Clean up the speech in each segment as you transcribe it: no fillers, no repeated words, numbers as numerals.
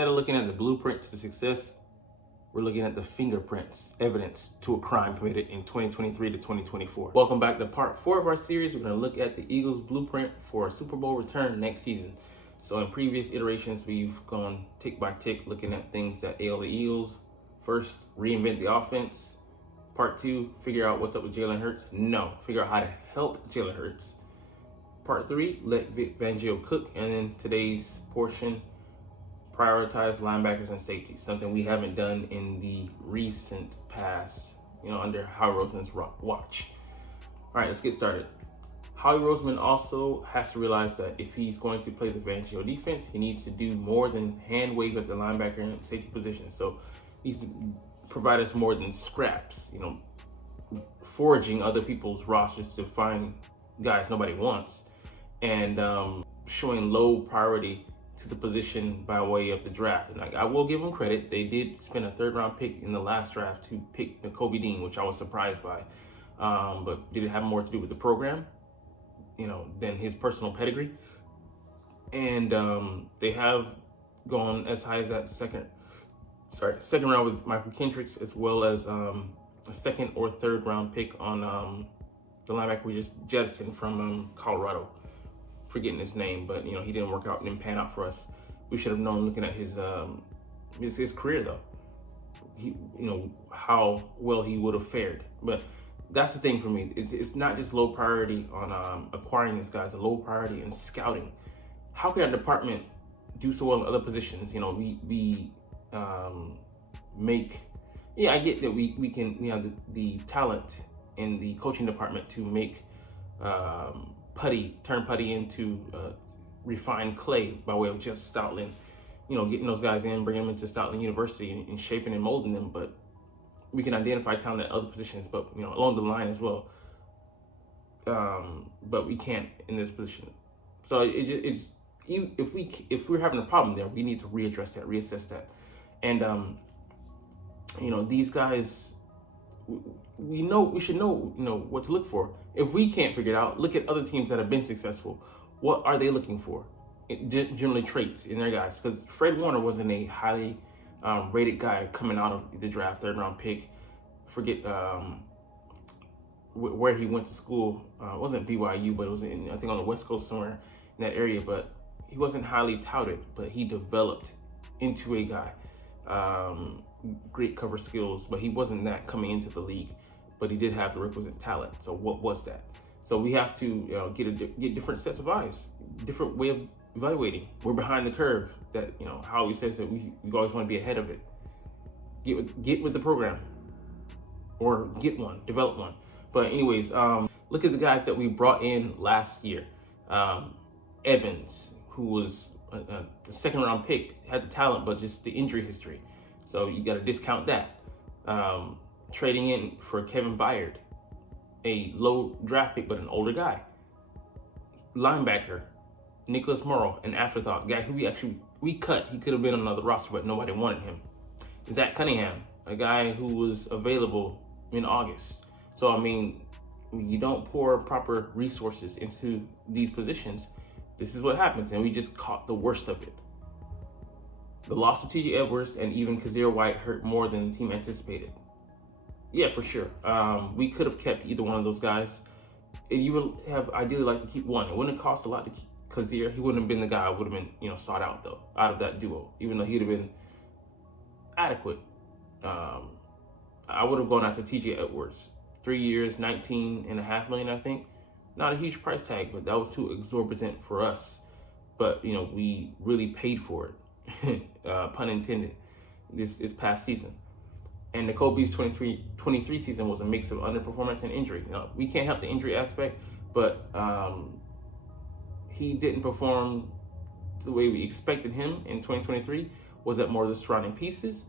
Instead of looking at the blueprint to success, we're looking at the fingerprints, evidence to a crime committed in 2023 to 2024. Welcome back to part 4 of our series. We're going to look at the Eagles' blueprint for a Super Bowl return next season. So in previous iterations, we've gone tick by tick, looking at things that ail the Eagles. First, reinvent the offense. Part 2, figure out what's up with Jalen Hurts. No, figure out how to help Jalen Hurts. Part 3, let Vic Fangio cook. And then today's portion, prioritize linebackers and safeties, something we haven't done in the recent past, under Howie Roseman's watch. All right, let's get started. Howie Roseman also has to realize that if he's going to play the Fangio defense, he needs to do more than hand wave at the linebacker and safety position. So he needs to provide us more than scraps, foraging other people's rosters to find guys nobody wants, and showing low priority to the position by way of the draft. And I will give them credit. They did spend a 3rd round pick in the last draft to pick Nakobe Dean, which I was surprised by. But did it have more to do with the program, than his personal pedigree? And they have gone as high as that second round with Michael Kendricks, as well as a 2nd or 3rd round pick on the linebacker we just jettisoned from Colorado. Forgetting his name, but he didn't work out and didn't pan out for us. We should have known looking at his career though. He, how well he would have fared. But that's the thing for me. It's not just low priority on acquiring these guys, a low priority in scouting. How can our department do so well in other positions? We make. Yeah, I get that we can. Have the talent in the coaching department to make. Turn putty into refined clay by way of just Stoutland, getting those guys in, bringing them into Stoutland University and shaping and molding them. But we can identify talent at other positions, but along the line as well. But we can't in this position. So it's if we're having a problem there, we need to reassess that. And these guys, we should know what to look for. If we can't figure it out, look at other teams that have been successful. What are they looking for? Generally traits in their guys, because Fred Warner wasn't a highly rated guy coming out of the draft, 3rd round pick. Forget where he went to school. It wasn't BYU, but it was I think on the West Coast somewhere in that area. But he wasn't highly touted, but he developed into a guy. Great cover skills, but he wasn't that coming into the league. But he did have the requisite talent. So what was that? So we have to get different sets of eyes, different way of evaluating. We're behind the curve. That Howie says that we always want to be ahead of it. Get with the program, or develop one. But anyways, look at the guys that we brought in last year. Evans, who was a 2nd round pick, had the talent, but just the injury history. So you got to discount that. Trading in for Kevin Byard, a low draft pick, but an older guy. Linebacker, Nicholas Morrow, an afterthought, guy who we cut. He could have been on another roster, but nobody wanted him. Zach Cunningham, a guy who was available in August. So, you don't pour proper resources into these positions, this is what happens, and we just caught the worst of it. The loss of T.J. Edwards and even Kazir White hurt more than the team anticipated. Yeah, for sure. We could have kept either one of those guys. You would have ideally liked to keep one. It wouldn't have cost a lot to keep Kazir. He wouldn't have been the guy. Would have been, sought out though, out of that duo. Even though he'd have been adequate. I would have gone after T.J. Edwards. 3 years, $19.5 million, I think. Not a huge price tag, but that was too exorbitant for us. But we really paid for it. Pun intended. This past season. And Nakobe's 23 season was a mix of underperformance and injury. We can't help the injury aspect, but he didn't perform the way we expected him in 2023. Was that more of the surrounding pieces?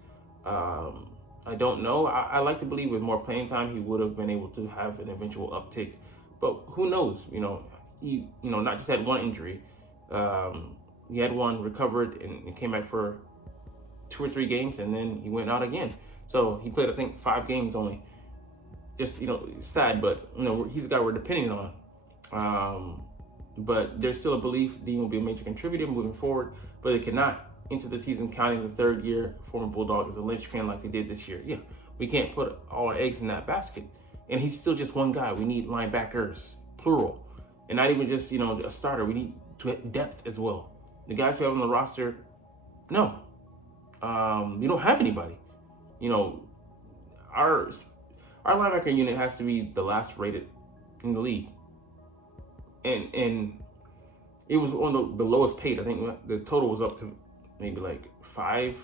I don't know. I like to believe with more playing time, he would have been able to have an eventual uptick. But who knows? He not just had one injury. He had one, recovered, and came back for 2 or 3 games, and then he went out again. So he played, I think, 5 games only. Just, sad, but, he's a guy we're depending on. But there's still a belief Dean will be a major contributor moving forward, but it cannot into the season counting the third year former Bulldog as a linchpin like they did this year. Yeah, we can't put all our eggs in that basket. And he's still just one guy. We need linebackers, plural. And not even just, a starter. We need depth as well. The guys we have on the roster, no. We don't have anybody. Our linebacker unit has to be the last rated in the league. And it was one of the lowest paid. I think the total was up to maybe like $5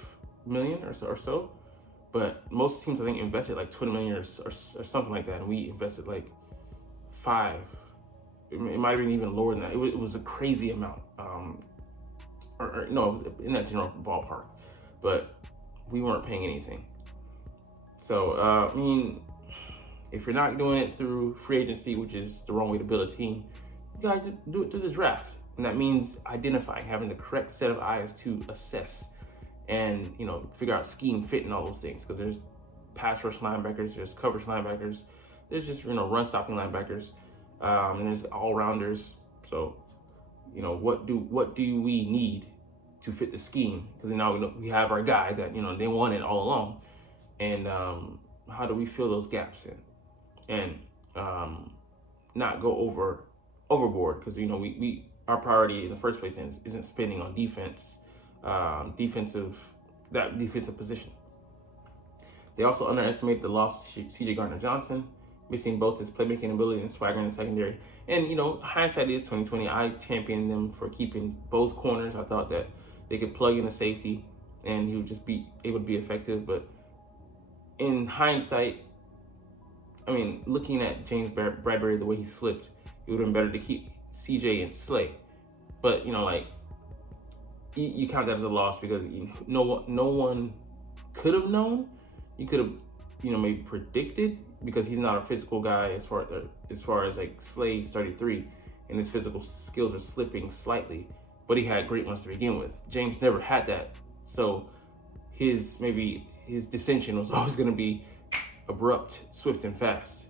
million or so. But most teams, I think, invested like $20 million or something like that. And we invested like $5 million. It might have been even lower than that. It was a crazy amount. In that general ballpark. But we weren't paying anything. So, if you're not doing it through free agency, which is the wrong way to build a team, you guys do it through the draft. And that means identifying, having the correct set of eyes to assess and, figure out scheme fit and all those things. Because there's pass rush linebackers, there's coverage linebackers, there's just, run stopping linebackers, and there's all-rounders. So, what do we need to fit the scheme? Because now we have our guy that, they wanted all along. And how do we fill those gaps in? And not go overboard, because we our priority in the first place isn't spending on defense, defensive position. They also underestimated the loss of C.J. Gardner-Johnson, missing both his playmaking ability and swagger in the secondary. And hindsight is 2020. I championed them for keeping both corners. I thought that they could plug in a safety and he would just be able to be effective. But in hindsight, looking at James Bradbury, the way he slipped, it would have been better to keep CJ and Slay. But, you count that as a loss because no one could have known. You could have, maybe predicted, because he's not a physical guy as far as like Slay's 33 and his physical skills are slipping slightly, but he had great ones to begin with. James never had that. So his dissension was always going to be abrupt, swift, and fast.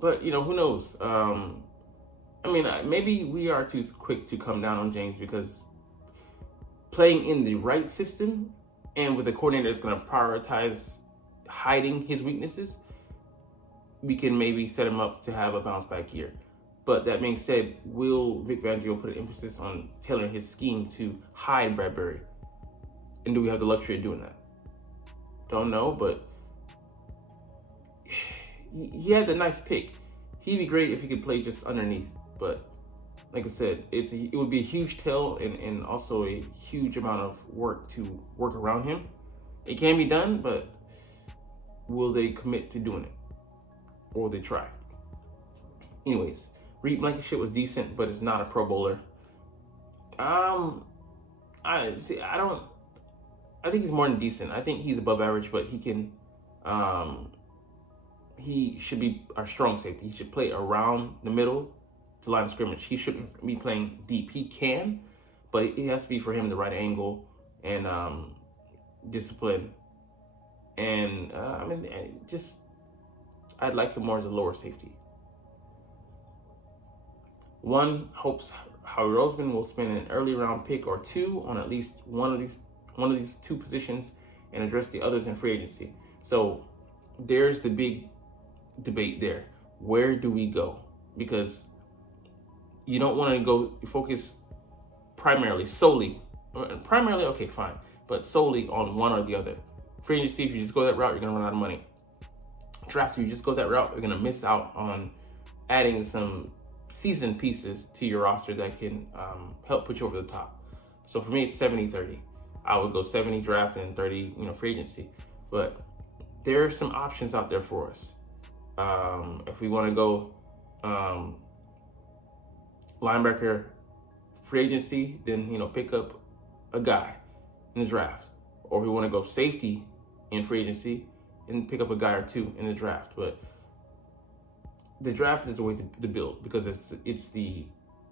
But, who knows? Maybe we are too quick to come down on James, because playing in the right system and with a coordinator that's going to prioritize hiding his weaknesses, we can maybe set him up to have a bounce back year. But that being said, will Vic Fangio put an emphasis on tailoring his scheme to hide Bradbury? And do we have the luxury of doing that? Don't know, but he had a nice pick. He'd be great if he could play just underneath. But like I said, it would be a huge tell and also a huge amount of work to work around him. It can be done, but will they commit to doing it? Or will they try? Anyways, Reed Blankenship was decent, but it's not a Pro Bowler. I think he's more than decent. I think he's above average, but he should be our strong safety. He should play around the middle to line of scrimmage. He shouldn't be playing deep. He can, but it has to be for him the right angle and discipline. And I'd like him more as a lower safety. One hopes Howie Roseman will spend an early round pick or two on at least one of these two positions and address the others in free agency. So there's the big debate there. Where do we go? Because you don't want to go focus solely, okay, fine, but solely on one or the other. Free agency, if you just go that route, you're going to run out of money. Draft, if you just go that route, you're going to miss out on adding some seasoned pieces to your roster that can help put you over the top. So for me, it's 70-30. I would go 70 draft and 30, free agency. But there are some options out there for us. If we want to go linebacker free agency, then pick up a guy in the draft. Or if we want to go safety in free agency, and pick up a guy or two in the draft. But the draft is the way to build, because it's the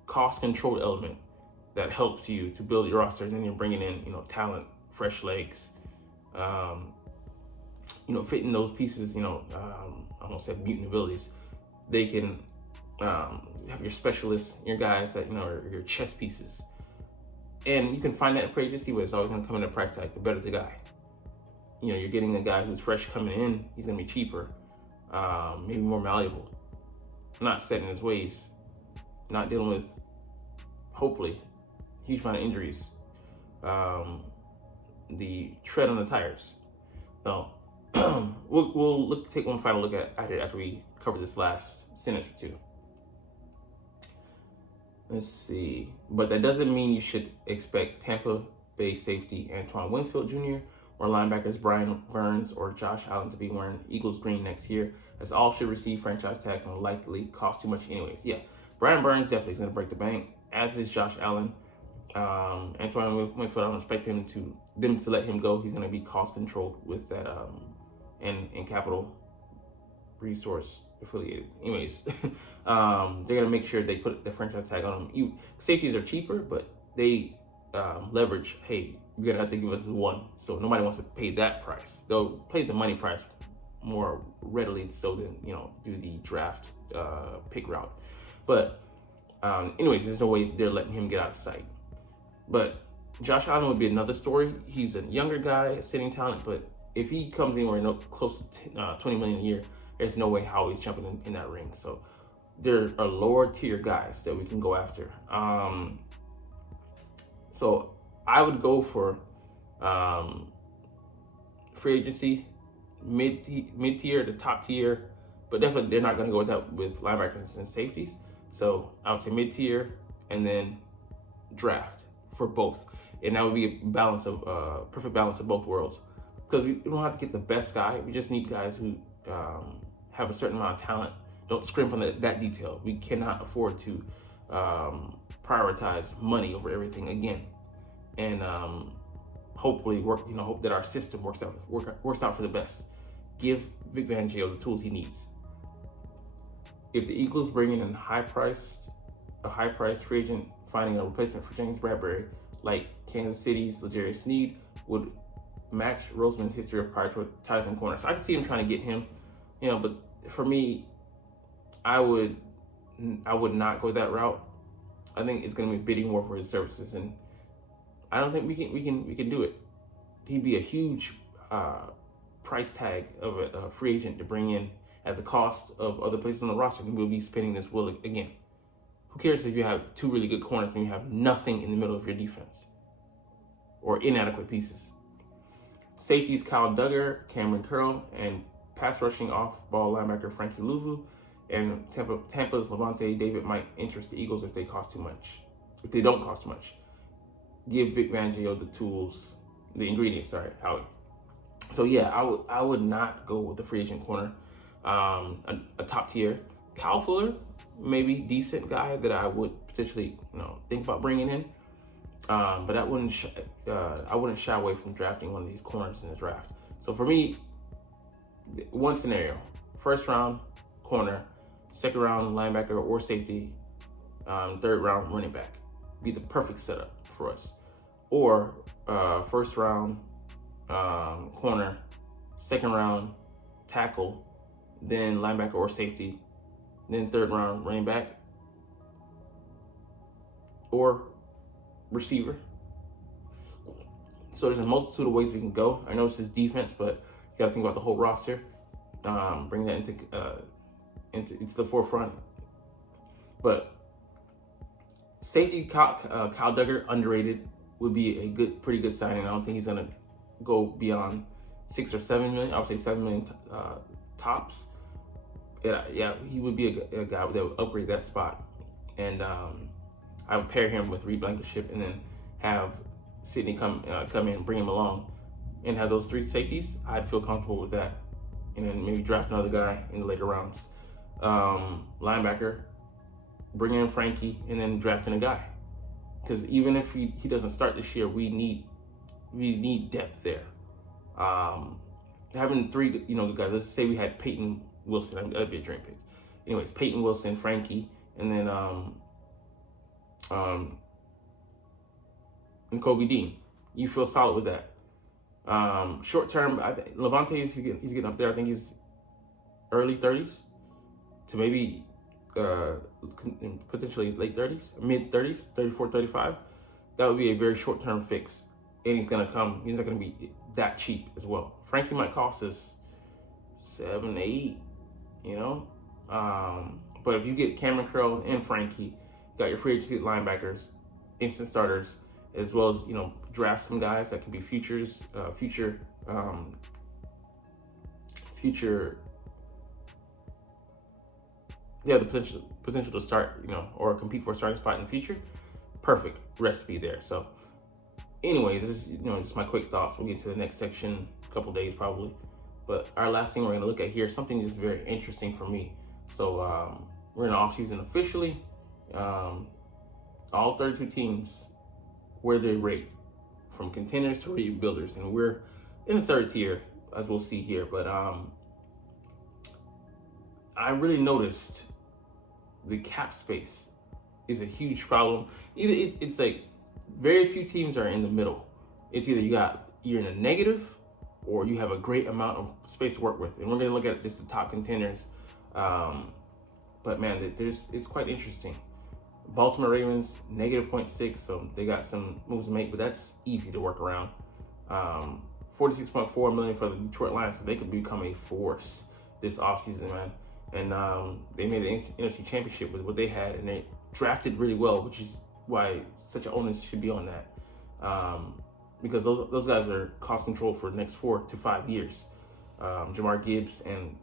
cost control element that helps you to build your roster, and then you're bringing in talent, fresh legs, fitting those pieces. I won't say mutant abilities. They can have your specialists, your guys that are your chess pieces. And you can find that in free agency, but it's always going to come in a price tag. The better the guy. You know, you're getting a guy who's fresh coming in. He's going to be cheaper, maybe more malleable, not set in his ways, not dealing with, hopefully, huge amount of injuries, the tread on the tires. So we'll take one final look at it after we cover this last sentence or two. Let's see. But that doesn't mean you should expect Tampa Bay safety Antoine Winfield Jr. or linebackers Brian Burns or Josh Allen to be wearing Eagles green next year, as all should receive franchise tags and will likely cost too much anyways. Yeah, Brian Burns definitely is going to break the bank, as is Josh Allen. Antoine Winfield, I don't expect them to let him go. He's going to be cost controlled with that and capital resource affiliated. Anyways, they're gonna make sure they put the franchise tag on them. Safeties are cheaper, but they leverage. Hey, you're gonna have to give us one, so nobody wants to pay that price. They'll pay the money price more readily, so then do the draft pick route. But anyways, there's no way they're letting him get out of sight. But Josh Allen would be another story. He's a younger guy, sitting talent, but if he comes anywhere close to $20 million a year, there's no way how he's jumping in that ring. So there are lower tier guys that we can go after. So I would go for free agency, mid tier to top tier, but definitely they're not going to go with that with linebackers and safeties. So I would say mid tier and then draft for both, and that would be a balance of perfect balance of both worlds. Because we don't have to get the best guy. We just need guys who have a certain amount of talent. Don't scrimp on that detail. We cannot afford to prioritize money over everything again. And hopefully hope that our system works out for the best. Give Vic Fangio the tools he needs. If the Eagles bring in a high priced free agent, finding a replacement for James Bradbury, like Kansas City's L'Jarius Sneed, would match Roseman's history of prioritizing corners. So I can see him trying to get him, but for me, I would not go that route. I think it's going to be bidding war for his services, and I don't think we can do it. He'd be a huge price tag of a free agent to bring in at the cost of other places on the roster, and we'll be spinning this wheel again. Who cares if you have two really good corners when you have nothing in the middle of your defense or inadequate pieces? Safeties Kyle Duggar, Cameron Curl, and pass rushing off-ball linebacker Frankie Louvu, and Tampa's Levante David might interest the Eagles if they don't cost too much. Give Vic Fangio the ingredients, Howie. So yeah, I would not go with the free agent corner. A top tier Kyle Fuller, maybe decent guy that I would potentially think about bringing in. But I wouldn't shy away from drafting one of these corners in the draft. So for me, one scenario: first round corner, second round linebacker or safety, third round running back, be the perfect setup for us. Or first round corner, second round tackle, then linebacker or safety, then third round running back or receiver. So there's a multitude of ways we can go. I know this is defense, but you got to think about the whole roster. Bring that into the forefront. But safety Kyle Duggar, underrated, would be a pretty good signing. I don't think he's gonna go beyond 6 or 7 million. I would say 7 million tops. Yeah, he would be a guy that would upgrade that spot, and I would pair him with Reed Blankenship, and then have Sidney come in, bring him along, and have those three safeties. I'd feel comfortable with that, and then maybe draft another guy in the later rounds. Linebacker, bring in Frankie, and then drafting a guy, because even if he doesn't start this year, we need depth there. Having three good guys. Let's say we had Peyton Wilson. That'd be a dream pick. Anyways, Peyton Wilson, Frankie, and then and Kobe Dean. You feel solid with that. Short term, I think Levante he's getting up there. I think he's early 30s to maybe potentially late 30s, mid 30s, 34, 35. that would be a very short-term fix. And he's not going to be that cheap as well. Frankie might cost us 7, 8, you know. But if you get Cameron Curl and Frankie, you got your free agency linebackers, instant starters, as well as, you know, draft some guys that can be future, the potential to start, you know, or compete for a starting spot in the future. Perfect recipe there. So anyways, this is, you know, just my quick thoughts. We'll get to the next section a couple days probably. But our last thing we're going to look at here, something just very interesting for me. So we're in the offseason officially. All 32 teams, where they rate from contenders to rebuilders. And we're in the third tier, as we'll see here. But I really noticed the cap space is a huge problem. Either it's like very few teams are in the middle. It's either you're in a negative or you have a great amount of space to work with. And we're going to look at just the top contenders. But man, it's quite interesting. Baltimore Ravens, negative 0.6, so they got some moves to make, but that's easy to work around. $46.4 million for the Detroit Lions, so they could become a force this offseason, man. And they made the NFC Championship with what they had, and they drafted really well, which is why such an onus should be on that. Because those guys are cost control for the next 4 to 5 years. Jamar Gibbs and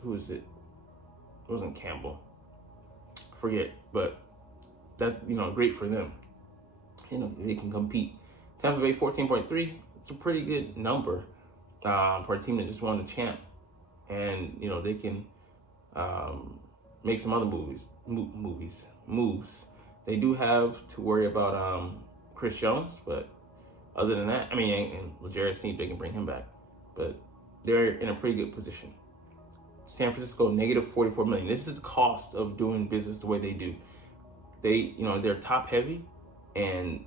who is it? It wasn't Campbell. Forget, but that's, you know, great for them. You know, they can compete. Tampa Bay 14.3. It's a pretty good number for a team that just won the champ, and you know they can make some other moves. They do have to worry about Chris Jones, but other than that, I mean, and L'Jarius Sneed, they can bring him back, but they're in a pretty good position. San Francisco, negative $44 million. This is the cost of doing business the way they do. They're top heavy, and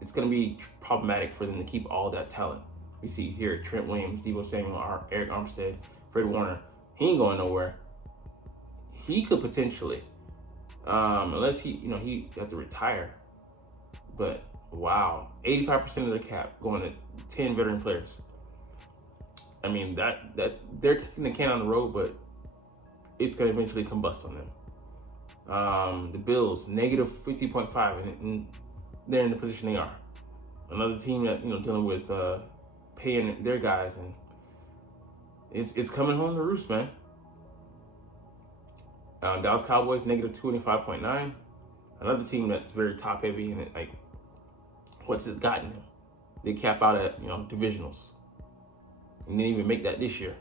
it's going to be problematic for them to keep all that talent. We see here Trent Williams, Deebo Samuel, Eric Armstead, Fred Warner. He ain't going nowhere. He could potentially, unless he have to retire. But wow, 85% of the cap going to 10 veteran players. I mean, that they're kicking the can on the road, but it's going to eventually combust on them. The Bills, negative 50.5, and they're in the position they are. Another team that, you know, dealing with paying their guys, and it's coming home to roost, man. Dallas Cowboys, negative 25.9. Another team that's very top heavy, and what's it gotten them? They cap out at, you know, divisionals. And didn't even make that this year.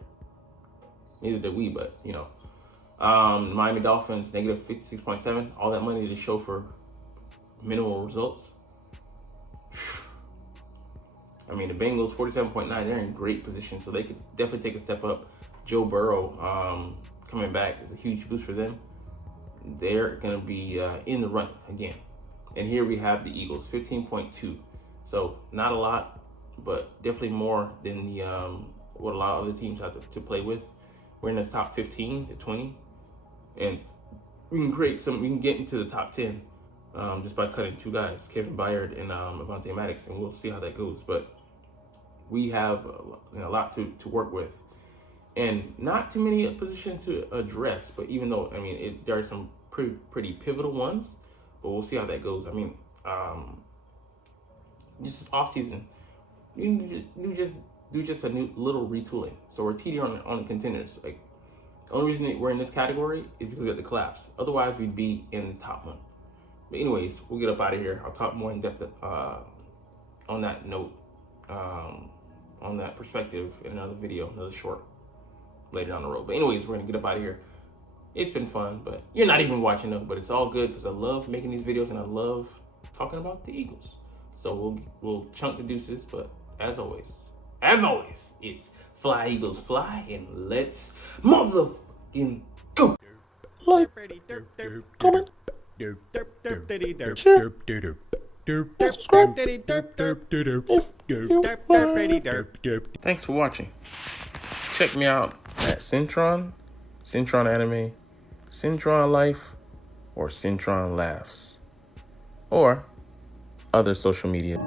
Neither did we, but, you know. Miami Dolphins, negative 56.7. All that money to show for minimal results. I mean, the Bengals, 47.9. They're in great position, so they could definitely take a step up. Joe Burrow coming back is a huge boost for them. They're going to be in the run again. And here we have the Eagles, 15.2. So not a lot, but definitely more than the what a lot of other teams have to play with. We're in this top 15 to 20, and we can get into the top 10 just by cutting 2 guys, Kevin Byard and Avonte Maddox, and we'll see how that goes. But we have a lot to work with, and not too many positions to address. But even though, I mean, there are some pretty pivotal ones, but we'll see how that goes. I mean, this off season, you do just a new little retooling. So we're TD on the contenders. Like, the only reason that we're in this category is because we have the collapse. Otherwise, we'd be in the top one. But anyways, we'll get up out of here. I'll talk more in depth on that note, on that perspective in another video, another short later down the road. But anyways, we're gonna get up out of here. It's been fun, but you're not even watching them, but it's all good because I love making these videos and I love talking about the Eagles. So we'll chunk the deuces, but as always, it's fly Eagles fly, and let's motherfucking go. Like, comment, share, subscribe if you want. Thanks for watching. Check me out at Cintron Anime, Cintron Life, or Cintron Laughs. Or other social media.